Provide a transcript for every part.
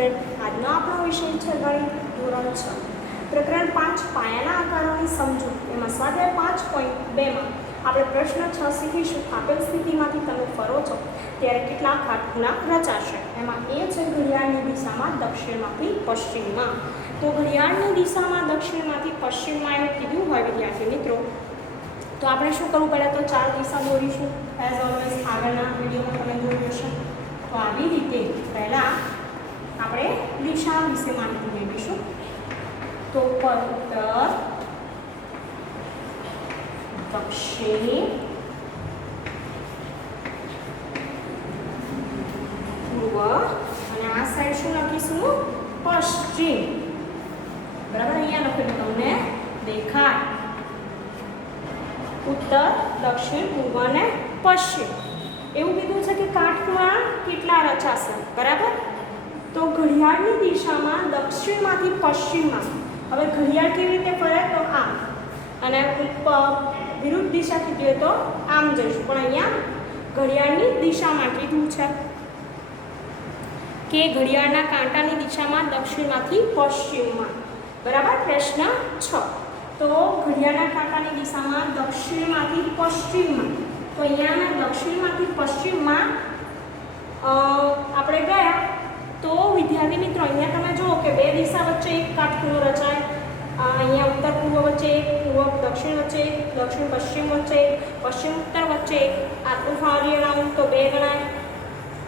Student, આજનો આપણો વિષય છે ગણિત ધોરણ 6 પ્રકરણ 5 પાયાના આકારોની સમજૂત. એમાં સ્વાધ્યાય 5.2માં આપણે પ્રશ્ન 6 શીખીશું. આપેલ સ્થિતિમાંથી તમે ફરો છો ત્યારે કેટલા કાટખૂણા રચાશે. એમાં એ છે ઘડિયાળની દિશામાં દક્ષિણમાંથી પશ્ચિમમાં. તો ઘડિયાળની દિશામાં દક્ષિણમાંથી પશ્ચિમમાં એવું કીધું હોય વિદ્યાર્થી મિત્રો, તો આપણે શું કરવું પડે? તો 4 દિશા દોરીશું. એઝ ઓલવેઝ આગળના વિડીયોમાં તમે જોયું હશે. તો આવી રીતે પહેલાં આપણે દિશા વિશે માહિતી મેળવીશું. તો ઉત્તર, દક્ષિણ, પૂર્વ અને આ સાઈડ શું લખીશું? પશ્ચિમ. બરાબર, અહીંયા લખેલું તમને દેખાય. ઉત્તર, દક્ષિણ, પૂર્વ અને પશ્ચિમ. એવું કીધું છે કે કાટખૂણા કેટલા રચાશે. બરાબર, તો ઘડિયાળની દિશામાં દક્ષિણમાંથી પશ્ચિમમાં. હવે ઘડિયાળ કેવી રીતે ફરે? તો આમ, અને વિરુદ્ધ દિશા કીધી હોય તો આમ જઈશું. પણ અહીંયા ઘડિયાળની દિશામાં કીધું છે કે ઘડિયાળના કાંટાની દિશામાં દક્ષિણમાંથી પશ્ચિમમાં. બરાબર, પ્રશ્ન 6. તો ઘડિયાળના કાંટાની દિશામાં દક્ષિણમાંથી પશ્ચિમમાં. તો અહીંયા દક્ષિણમાંથી પશ્ચિમમાં આપણે ગયા. તો વિદ્યાર્થી મિત્રો, અહીંયા તમે જુઓ કે બે દિશા વચ્ચે એક કાટખૂણો રચાય. અહીંયા ઉત્તર પૂર્વ વચ્ચે એક, પૂર્વ દક્ષિણ વચ્ચે એક, દક્ષિણ પશ્ચિમ વચ્ચે એક, પશ્ચિમ ઉત્તર વચ્ચે એક. આટલું ફાળીએ લાવું તો 2 ગણાય,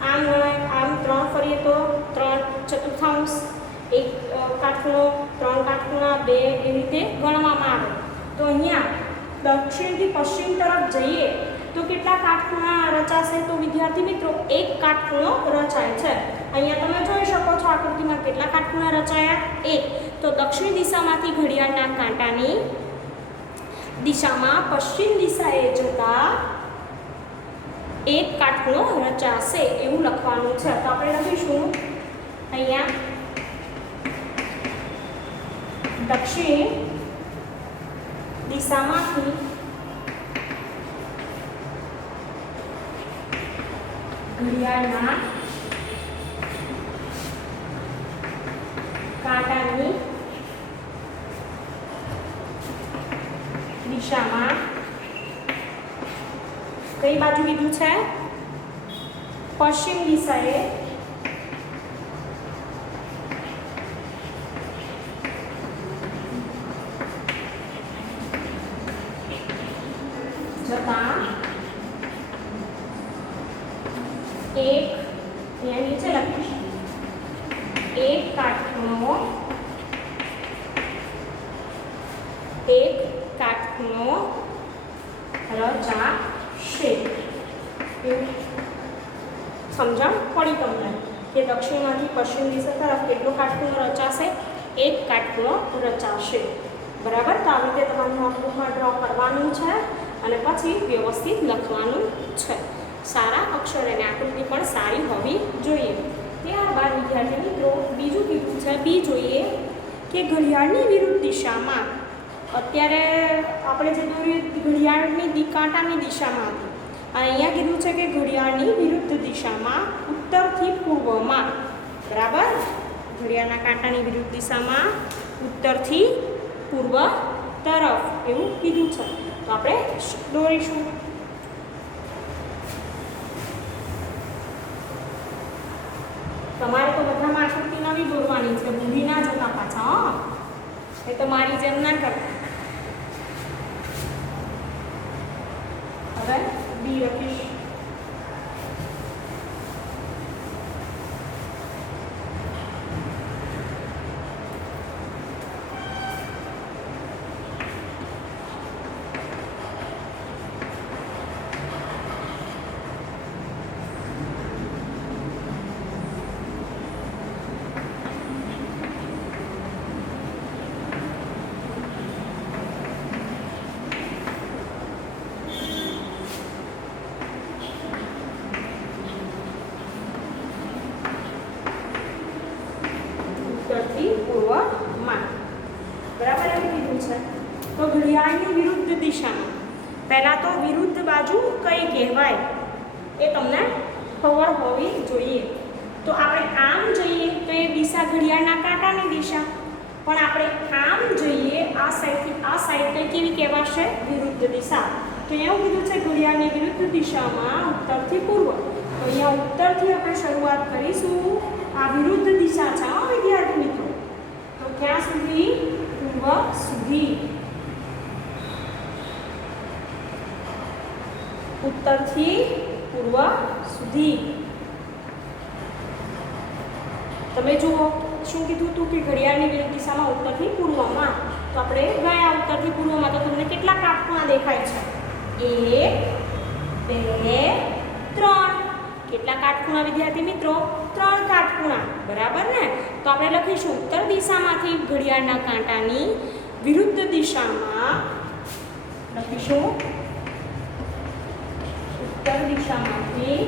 આમ ગણાય, આમ 3 ફરીએ તો 3 ચતુર્થાંશ, એક કાટખૂણો, 3 કાટખૂણા, 2, એવી રીતે ગણવામાં આવે. તો અહીંયા દક્ષિણથી પશ્ચિમ તરફ જઈએ તો કેટલા કાટખૂણા રચાશે? તો વિદ્યાર્થી મિત્રો, એક કાટખૂણો રચાય છે. અહીંયા તમે જોઈ શકો છો આકૃતિમાં કેટલા કાટખૂણા રચાયા? 1. તો દક્ષિણ દિશામાંથી ઘડિયાળના કાંટાની દિશામાં પશ્ચિમ દિશાએ જતા એક કાટખૂણો રચાશે એવું લખવાનું છે. તો આપણે લખીશું અહીંયા દક્ષિણ દિશામાંથી ઘડિયાળના કાંટાની દિશામાં કઈ બાજુ કીધું છે? પશ્ચિમ દિશાએ જતા એક, અહીંયા નીચે લખીશ, એક કાટખૂણો રચાશે. સમજણ પડી તમને કે દક્ષિણમાંથી પશ્ચિમ દિશા તરફ કેટલો કાટખૂણો રચાશે? એક કાટખૂણો રચાશે. બરાબર, તો આવી રીતે તમારે નોટબુકમાં ડ્રો કરવાનું છે અને પછી વ્યવસ્થિત લખવાનું છે. સારા અક્ષર અને આકૃતિ પણ સારી હોવી જોઈએ. ત્યારબાદ વિદ્યાર્થી મિત્રો, બીજું કીધું છે, બી જોઈએ કે ઘડિયાળની વિરુદ્ધ દિશામાં. અત્યારે આપણે જે દોર્યું ઘડિયાળની કાંટાની દિશામાં હતી, અને અહીંયા કીધું છે કે ઘડિયાળની વિરુદ્ધ દિશામાં, ઉત્તરથી પૂર્વમાં. બરાબર, ઘડિયાળના કાંટાની વિરુદ્ધ દિશામાં ઉત્તરથી પૂર્વ તરફ એવું કીધું છે. તો આપણે દોરીશું. તમારે તો બધામાં આકૃતિ નવી દોરવાની છે, ભૂલી ના જતા પાછા. હા, એ તો મારી જેમ ના કરતા. હવે બી લખીશ. પૂર્વમાં. બરાબર, એવું કીધું છે. તો ઘડિયાળની વિરુદ્ધ દિશામાં પહેલાં તો વિરુદ્ધ બાજુ કઈ કહેવાય એ તમને ખબર હોવી જોઈએ. તો આપણે આમ જઈએ તો એ દિશા ઘડિયાળના કાંટાની દિશા, પણ આપણે આમ જઈએ આ સાઈડથી આ સાઈડ તો કેવી કહેવાશે? વિરુદ્ધ દિશા. તો અહીંયા કીધું છે ઘડિયાળની વિરુદ્ધ દિશામાં ઉત્તરથી પૂર્વ. તો અહીંયા ઉત્તરથી આપણે શરૂઆત કરીશું. આ વિરુદ્ધ દિશા છે વિદ્યાર્થી મિત્રો. તો ક્યાં સુધી? પૂર્વ સુધી. ઉત્તરથી પૂર્વ સુધી. તમે જુઓ શું કીધું હતું કે ઘડિયાળની વિરુદ્ધ દિશામાં ઉત્તરથી પૂર્વમાં. તો આપણે ગયા ઉત્તરથી પૂર્વમાં. તો તમને કેટલા કાટખૂણા દેખાય છે? 1 2 3. કેટલા કાટખૂણા વિદ્યાર્થી મિત્રો? 3 કાટખૂણા. બરાબર ને? તો આપણે લખીશું ઉત્તર દિશામાંથી ઘડિયાળના કાંટાની વિરુદ્ધ દિશામાં લખીશું ઉત્તર દિશામાંથી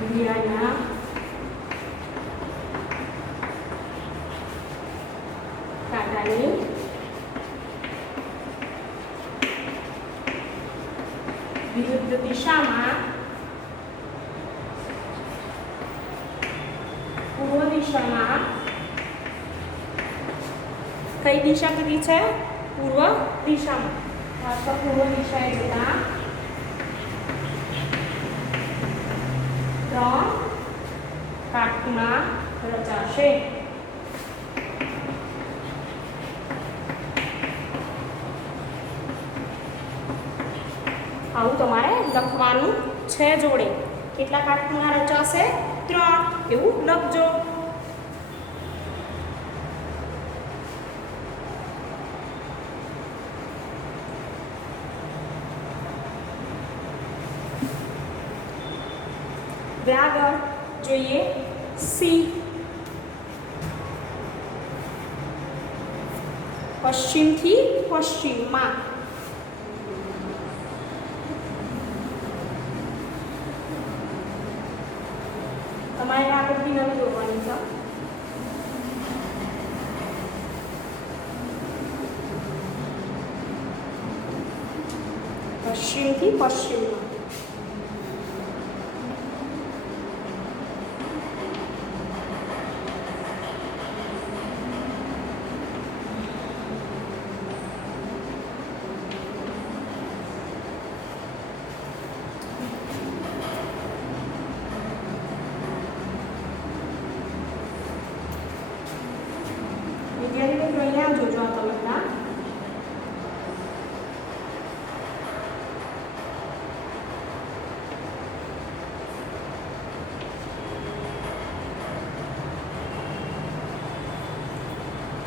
ઘડિયાળના કાંટાની વિરુદ્ધ દિશામાં પૂર્વ દિશામાં કઈ દિશા કીધી છે? પૂર્વ દિશામાં. અથવા પૂર્વ દિશાએ જતા 3 કાટખૂણા રચાશે. આવું તમારે લખવાનું છે જોડે. કેટલા કાટખૂણા રચાશે? 3. એવું લખજો. હવે આગળ જોઈએ સી. પશ્ચિમથી પશ્ચિમમાં. તમારે આકૃતિ નથી જોવાની છે. પશ્ચિમથી પશ્ચિમમાં. અહીંયા જોજો આ તમે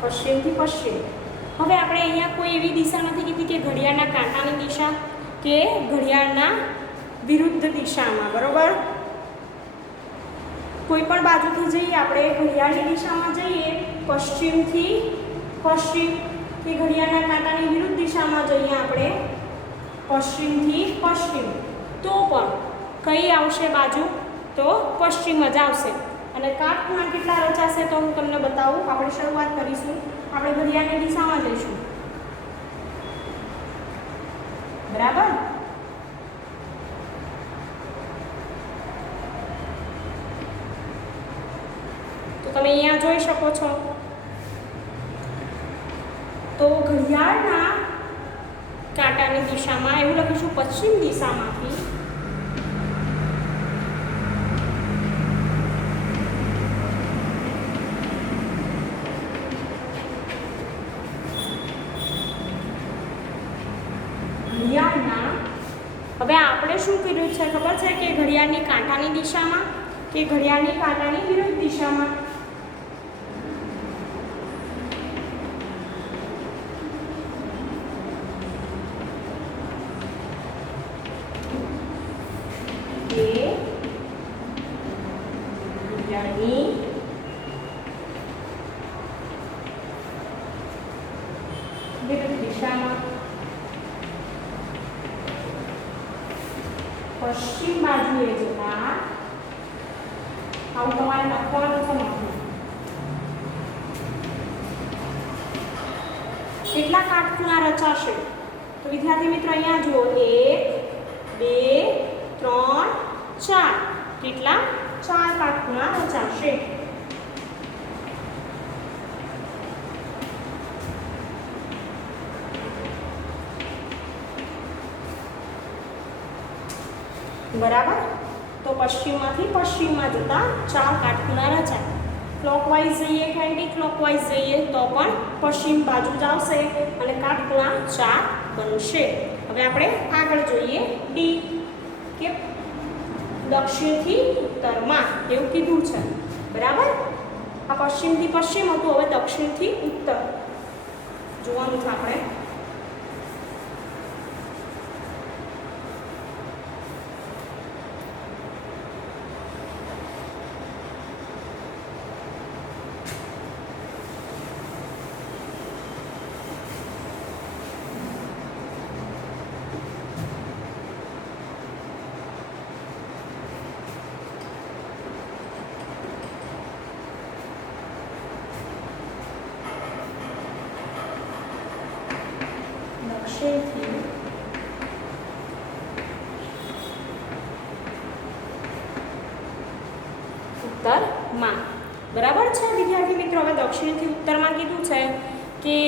પશ્ચિમથી પશ્ચિમ. હવે આપણે અહીંયા કોઈ એવી દિશા નથી કીધી કે ઘડિયાળના કાંટાની દિશા કે ઘડિયાળના વિરુદ્ધ દિશામાં. બરોબર? કોઈ પણ બાજુથી જઈએ આપણે ઘડિયાળની દિશામાં જઈએ પશ્ચિમથી પશ્ચિમ કે ઘડિયાળના કાંટાની વિરુદ્ધ દિશામાં જઈએ આપણે પશ્ચિમથી પશ્ચિમ, તો પણ કઈ આવશે બાજુ? તો પશ્ચિમ જ આવશે. અને કાટખૂણા કેટલા રચાશે તો હું તમને બતાવું. આપણે શરૂઆત કરીશું. આપણે ઘડિયાળની દિશામાં જઈશું. બરાબર? તો તમે અહીંયા જોઈ શકો છો. તો ઘડિયાળના કાંટાની દિશામાં એવું લખીશું પશ્ચિમ દિશામાંથી ઘડિયાળના. હવે આપણે શું કર્યું છે ખબર છે કે ઘડિયાળની કાંટાની દિશામાં કે ઘડિયાળની કાંટાની વિરુદ્ધ દિશામાં. વિરુદ્ધ દિશામાં પશ્ચિમ બાજુએ જતા આવું તમારે લખવાનું છે. કેટલા કાટખૂણા રચાશે? તો વિદ્યાર્થી મિત્રો અહીંયા જુઓ 1 2 3 4 કેટલા 4 કાટખૂણા રચાશે. બરાબર. તો પશ્ચિમમાંથી પશ્ચિમમાં જતા 4 કાટખૂણા રચાય. ક્લોકવાઇઝ જઈએ કે એન્ટી ક્લોકવાઇઝ જઈએ તો પણ પશ્ચિમ બાજુ જ આવશે અને કાટખૂણા 4 બનશે. હવે આપણે આગળ જોઈએ ડી કે દક્ષિણથી ઉત્તરમાં એવું કીધું છે. બરાબર. આ પશ્ચિમથી પશ્ચિમ હતું, હવે દક્ષિણથી ઉત્તર જોવાનું છે આપણે. દક્ષિણથી ઉત્તરમાં. બરાબર છે વિદ્યાર્થી મિત્રો. હવે દક્ષિણથી ઉત્તરમાં કીધું છે કે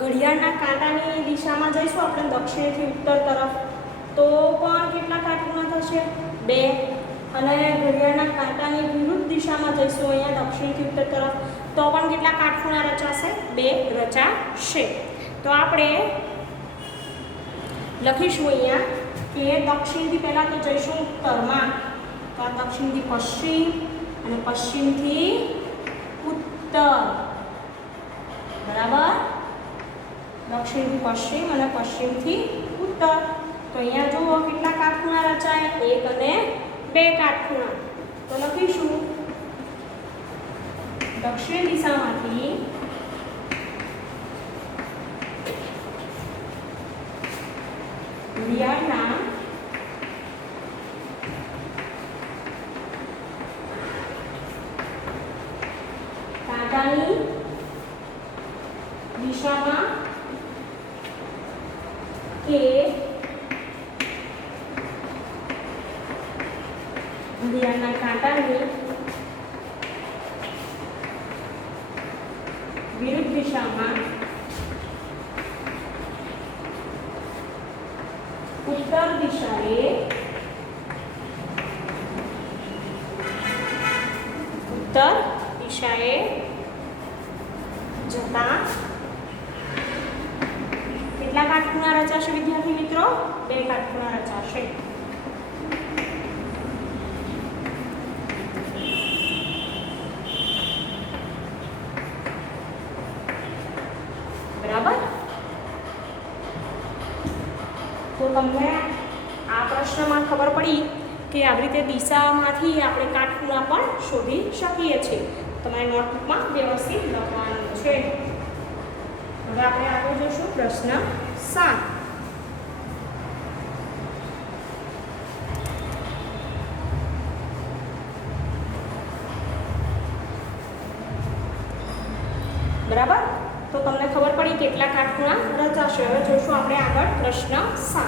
ઘડિયાળના કાંટાની દિશામાં જઈશું આપણે દક્ષિણથી ઉત્તર તરફ તો પણ કેટલા કાટખૂણા થશે 2. અને ઘડિયાળના કાંટાની વિરુદ્ધ દિશામાં જઈશું અહીંયા દક્ષિણથી ઉત્તર તરફ તો પણ કેટલા કાટખૂણા રચાશે 2 રચાશે. તો આપણે લખીશું અહીંયા કે દક્ષિણથી પહેલાં તો જઈશું ઉત્તરમાં. તો આ દક્ષિણથી પશ્ચિમ અને પશ્ચિમથી ઉત્તર. બરાબર. દક્ષિણથી પશ્ચિમ અને પશ્ચિમથી ઉત્તર. તો અહીંયા જુઓ કેટલા કાટખૂણા રચાય 1 અને 2 કાટખૂણા. તો લખીશું દક્ષિણ દિશામાંથી ઘડિયાળના કાંટાની દિશામાં કે ઘડિયાળના કાંટાની વિરુદ્ધ દિશામાં ઉત્તર દિશાએ જતા કેટલા કાટખૂણા રચાશે વિદ્યાર્થી મિત્રો 2 કાટખૂણા રચાશે. બરાબર. તો તમને આ પ્રશ્નમાં ખબર પડી કે આવી રીતે દિશામાંથી આપણે કાટખૂણા પણ શોધી શકીએ છીએ. તમારી નોટબુકમાં વ્યવસ્થિત લખવાનું છે. હવે આપણે આગળ જોઈશું પ્રશ્ન 7. બરાબર. તો તમને ખબર પડી કેટલા કાટખૂણા રચાશે. હવે જોઈશું આપણે આગળ પ્રશ્ન 7.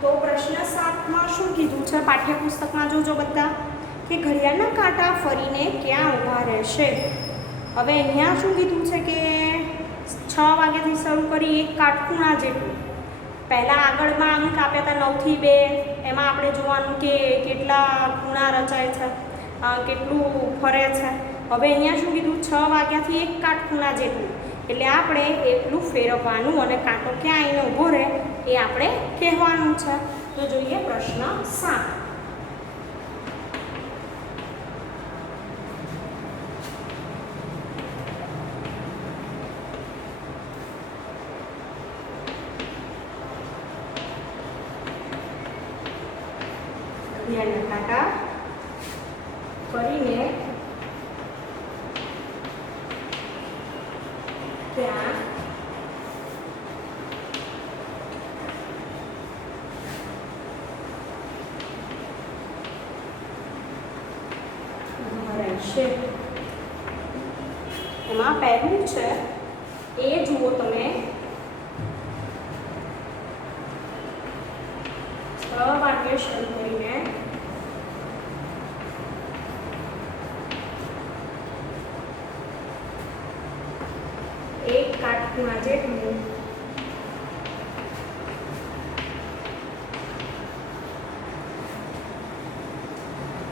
તો પ્રશ્ન 7માં શું કીધું છે પાઠ્યપુસ્તકમાં જોજો બધા કે ઘડિયાળના કાંટા ફરીને ક્યાં ઊભા રહેશે. હવે અહીંયા શું કીધું છે કે 6 વાગ્યાથી શરૂ કરી 1 કાટખૂણા જેટલું. પહેલાં આગળમાં અંક આપ્યા હતા 9 થી 2. એમાં આપણે જોવાનું કે કેટલા ખૂણા રચાય છે, કેટલું ફરે છે. હવે અહીંયા શું કીધું 6 વાગ્યાથી 1 કાટખૂણા જેટલું. એટલે આપણે એટલું ફેરવવાનું અને કાંટો ક્યાં આવીને ઊભો રહે એ આપણે કહેવાનું છે. તો જોઈએ પ્રશ્ન 7. ઘડિયાળના કાંટા ફરીને છે. એમાં પહેલું છે એ જુઓ તમે, 6 વાગે શરૂ કરીને એક કાટખૂણા જેટલું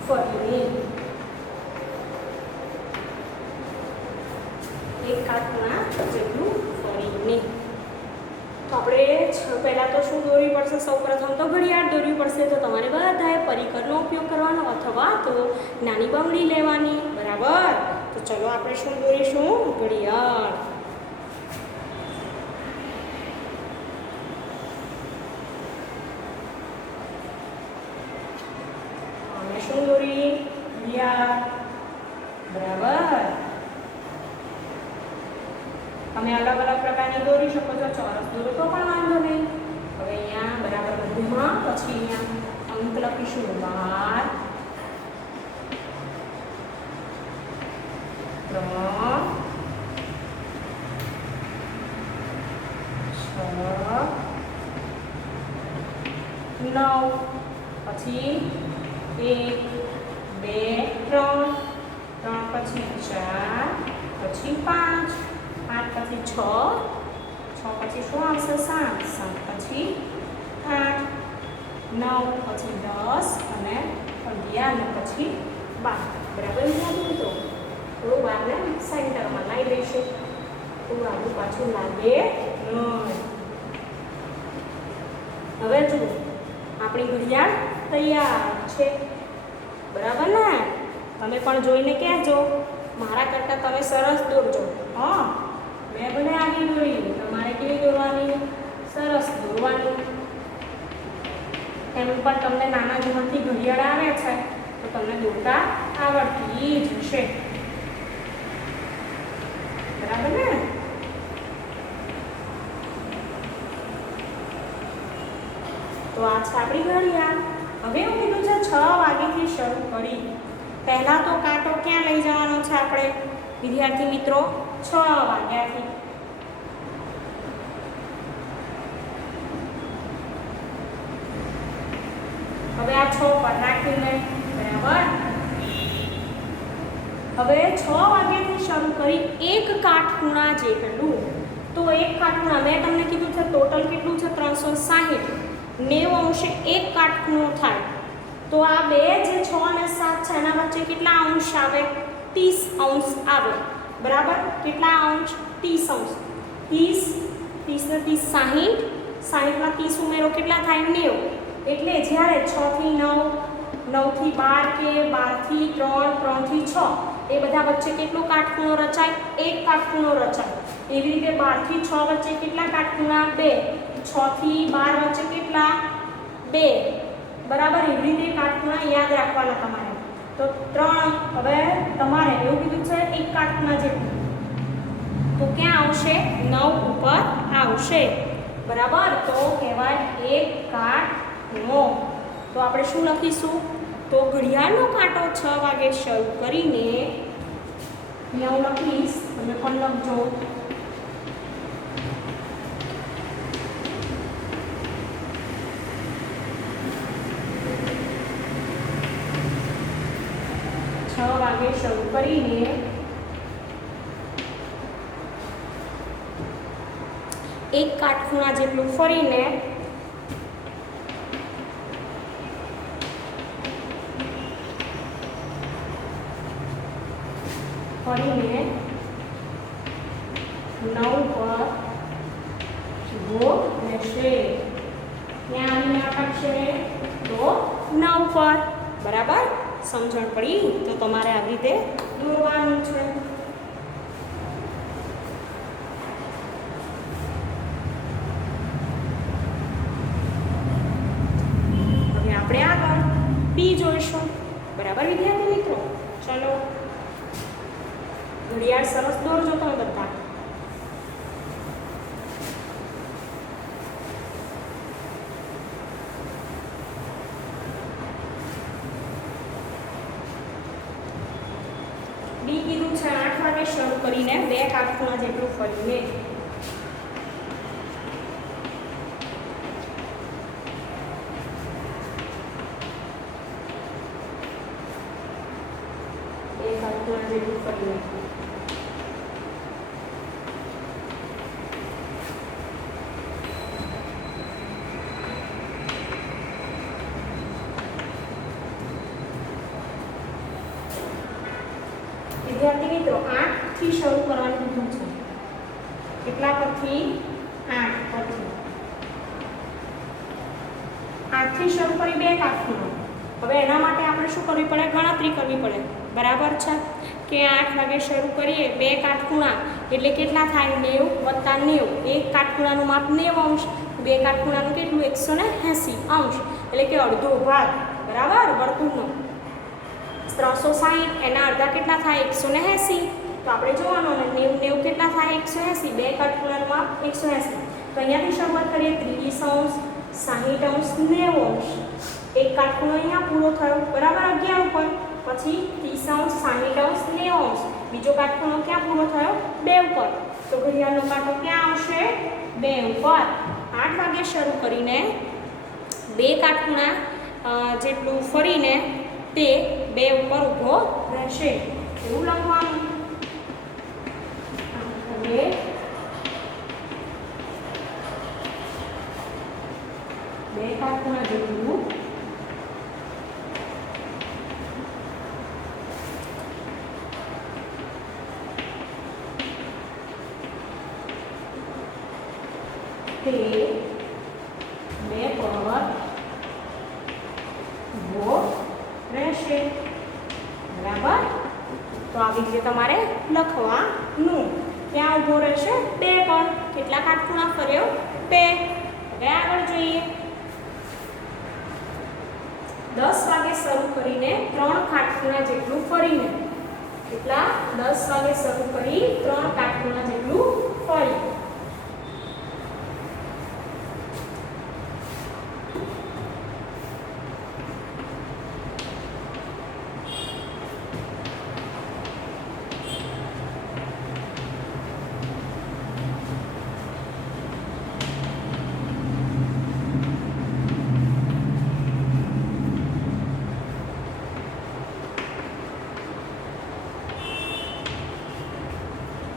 ફરીને, એક કાટખૂણા જેટલું ફરીને. તો આપણે પહેલાં તો શું દોરવી પડશે? સૌપ્રથમ તો ઘડિયાળ દોરવી પડશે. તો તમારે બધાએ પરિકરનો ઉપયોગ કરવાનો અથવા તો નાની બંગડી લેવાની. બરાબર? તો ચલો આપણે શું દોરીશું? ઘડિયાળ. અને શું દોરી? ઘડિયાળ. બરાબર. તમે અલગ અલગ પ્રકારની દોરી શકો છો. ચોરસ દોરો તો પણ વાંધો નહીં. હવે અહીંયા બરાબર મધ્યમાં, પછી અહીંયા અંક લખીશું 12, 3, 6, 9, પછી 1, 2, 3, 3 પછી 4, પછી 5, 5 પછી 6, 6 પછી શું આવશે? 7, 7 પછી 8, 9 પછી 10 અને 11 અને પછી 12. બરાબર વિદ્યાર્થી મિત્રો? થોડું બારને સેન્ટરમાં લાવી દઈશું. થોડું આગળ પાછું લાગે નહીં. હવે જુઓ, આપણી ઘડિયાળ તૈયાર છે. બરાબર ને? તમે પણ જોઈને કહેજો, મારા કરતાં તમે સરસ દોરજો. હા, મેં ભલે આવી દોરી, તમારે કેવી દોરવાની? સરસ દોરવાની. એમ પણ તમને નાના જીવનથી ઘડિયાળ આવે છે તો તમને દોરતા આવડતી જ હશે. બરાબર ને? તો આ છે આપણી ઘડિયાળ. હવે એવું કીધું છે 6 વાગ્યાથી શરૂ કરી. પહેલા તો કાંટો ક્યાં લઈ જવાનો છે આપણે વિદ્યાર્થી મિત્રો? 6 વાગ્યાથી. હવે આ 6 પર રાખીને, બરાબર. હવે 6 વાગ્યાથી શરૂ કરી એક કાટખૂણા જેટલું. તો એક કાટખૂણા મેં તમને કીધું છે ટોટલ કેટલું છે? 360. 90 અંશે એક કાટખૂણો થાય. તો આ બે જે 6 અને 7 છે એના વચ્ચે કેટલા અંશ આવે? 30 અંશ આવે. બરાબર? કેટલા અંશ? 30 અંશ. 30 ને 30 60, 60 માં 30 ઉમેરો કેટલા થાય? 90. એટલે જ્યારે 6 થી 9, 9 થી 12 કે 12 થી 3, 3 થી 6 એ બધા વચ્ચે કેટલો કાટખૂણો રચાય? એક કાટખૂણો રચાય. એવી રીતે 12 થી 6 વચ્ચે કેટલા કાટખૂણા? 2. 6 થી 12 વચ્ચે કેટલા? 2. બરાબર? એવી રીતે કાટખૂણા યાદ રાખવાના તમારે. તો 3. હવે તમારે એવું કીધું છે એક કાટખૂણા જેટલું. તો ક્યાં આવશે? 9 ઉપર આવશે. બરાબર? તો કહેવાય એક કાટખૂણો. તો આપણે શું લખીશું? તો ઘડિયાળનો કાંટો 6 વાગે શરૂ કરીને, અહીંયા હું લખીશ, તમે પણ લખજો. વાગે શરૂ કરીને એક કાટખૂણા જેટલું ફરીને ફરીને 9 પર ઉભો રહેશે. ત્યાં આવીને અટકશે તો 9 પર. બરાબર? સમજણ પડી? તો તમારે આવી રીતે દોરવાનું છે. હવે આપણે આગળ બી જોઈશું. બરાબર વિદ્યાર્થી મિત્રો? ચલો, ઘડિયાળ સરસ દોરજો તમે બધા. બી કીધું છે 8 વાગે શરૂ કરીને 2 કાટખૂણા જેટલું ફરીને. જેટલું ફરીને. વિદ્યાર્થી મિત્રો 8 થી શરૂ કરવાનું કીધું છે. કેટલા પરથી? 8 પરથી. 8 થી શરૂ કરી 2 કાટખૂણા. હવે એના માટે આપણે શું કરવી પડે? ગણતરી કરવી પડે. બરાબર છે કે 8 વાગે શરૂ કરીએ 2 કાટખૂણા એટલે કેટલા થાય? 90 + 90. એક કાટખૂણાનું માપ 90 અંશ, 2 કાટખૂણાનું કેટલું? 180 અંશ, એટલે કે અડધો ભાગ. બરાબર, વર્તુળનો 360, એના અડધા કેટલા થાય? 180. તો આપણે જોવાનું ને 90 કેટલા થાય? 180. 2 કાટખૂણાનું માપ 180. તો અહીંયાથી શરૂઆત કરીએ 30 અંશ, 60 અંશ, 90 અંશ. એક કાટખૂણો અહીંયા પૂરો થયો. બરાબર, 11 ઉપર. પછી 30 અંશ, 60 અંશ, 90 અંશ. બીજો કાટખૂણો ક્યાં પૂરો થયો? 2 ઉપર. તો ઘડિયાળનો કાંટો ક્યાં આવશે? 2 ઉપર. 8 વાગે શરૂ કરીને 2 કાટખૂણા જેટલું ફરીને તે 2 ઉપર ઊભો રહેશે. એવું લખવાનું. હવે 2 કાટખૂણા જેટલું તે 2 પર ઊભો રહેશે. બરાબર, તો આવી રીતે તમારે લખવાનું. ક્યાં ઊભો રહેશે? 2 પર. કેટલા કાટખૂણા ફર્યો? 2. હવે આગળ જોઈએ. 10 વાગે શરૂ કરીને 3 કાટખૂણા જેટલું ફરીને. કેટલા? 10 વાગે શરૂ કરી 3 કાટખૂણા જેટલું ફરી.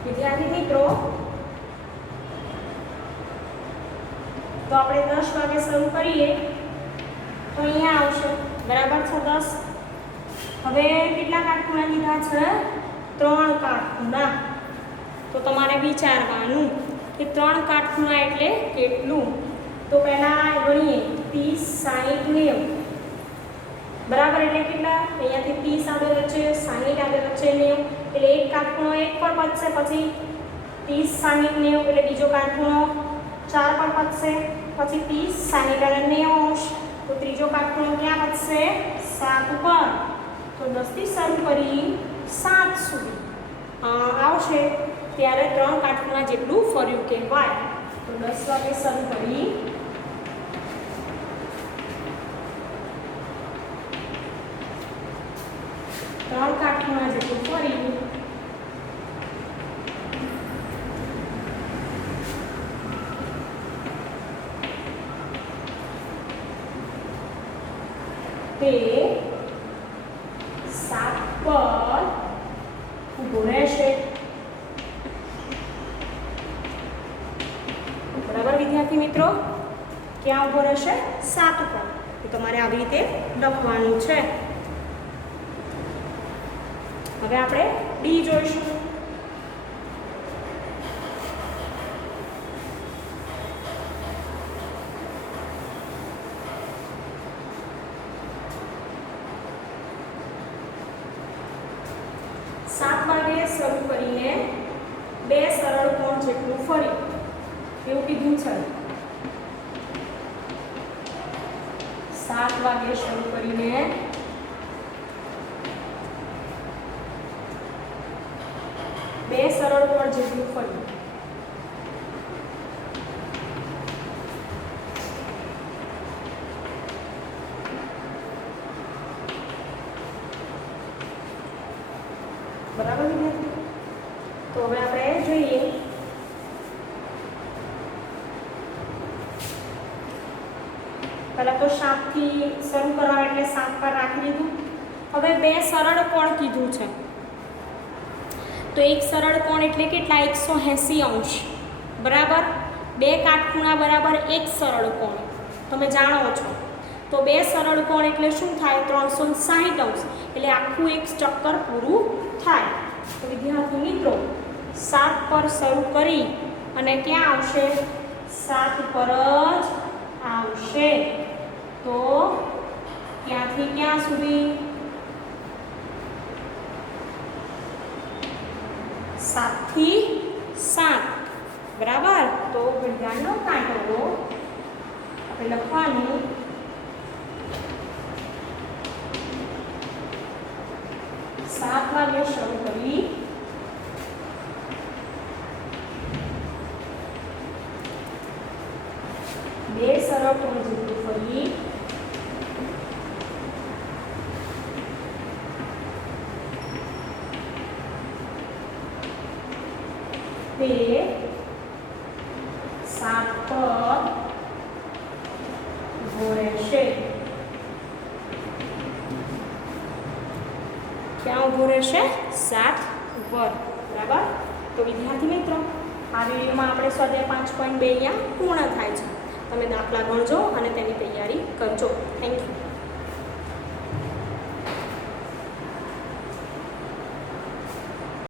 વિદ્યાર્થી મિત્રો, તો આપણે 10 વાગે શરૂ કરીએ તો અહીંયા આવશે. બરાબર છે 10. હવે કેટલા કાટખૂણા લીધા છે? 3 કાટખૂણા. તો તમારે વિચારવાનું કે 3 કાટખૂણા એટલે કેટલું. તો પહેલા ગણીએ 30, 60, 90. બરાબર, એટલે કેટલા? અહીંયાથી 30 આવે વચ્ચે, 60 આવે વચ્ચે, 90. એટલે એક કાટખૂણો 1 પર પતશે. પછી 30, 60, 90 એટલે બીજો કાટખૂણો 4 પર પતશે. પછી 30, 60 અને 90 અંશ. તો ત્રીજો કાટખૂણો ક્યાં પતશે? 7 ઉપર. તો 10 થી શરૂ કરી 7 સુધી આવશે ત્યારે 3 કાટખૂણા જેટલું ફર્યું કહેવાય. તો 10 વાગે શરૂ કરી 3 કાટખૂણા જેટલું ફરી તે 7 પર ઊભો રહેશે. બરાબર વિદ્યાર્થી મિત્રો, ક્યાં ઊભો રહેશે? 7 ઉપર. તો તમારે આવી રીતે લખવાનું છે. હવે આપણે ડી જોઈશું. શરૂ કરીને 2 સરળ કોણ જેટલું ફરી એવું કીધું છે. 7 વાગે શરૂ કરીને 2 સરળ કોણ જેટલું ફરી. બરાબર પહેલાં તો 7થી શરૂ કરવા એટલે 7 પર રાખી દીધું. હવે 2 સરળ કોણ કીધું છે, તો એક સરળ કોણ એટલે કેટલા? 180 અંશ બરાબર. 2 કાટખૂણા બરાબર 1 સરળ કોણ, તમે જાણો છો. તો 2 સરળ કોણ એટલે શું થાય? 360 અંશ, એટલે આખું એક ચક્કર પૂરું થાય. તો વિદ્યાર્થી મિત્રો 7 પર શરૂ કરી અને ક્યાં આવશે? 7 પર જ આવશે. તો ક્યાંથી ક્યાં સુધી? 7 થી 7 બરાબર. તો ઘડિયાળનો કાંટો આપણે લખવાનું 7 વાગે શરૂ કરી 2 સરળ કોણ જેટલું ફરી 7 પર ઊભો રહેશે. ક્યાં ઊભો રહેશે? 7 ઉપર બરાબર. તો વિદ્યાર્થી મિત્રો આ વિડીયોમાં આપણે સ્વાધ્યાય 5.2 અહીંયા પૂર્ણ થાય છે. તમે દાખલા ગણજો અને તેની તૈયારી કરજો. Thank you.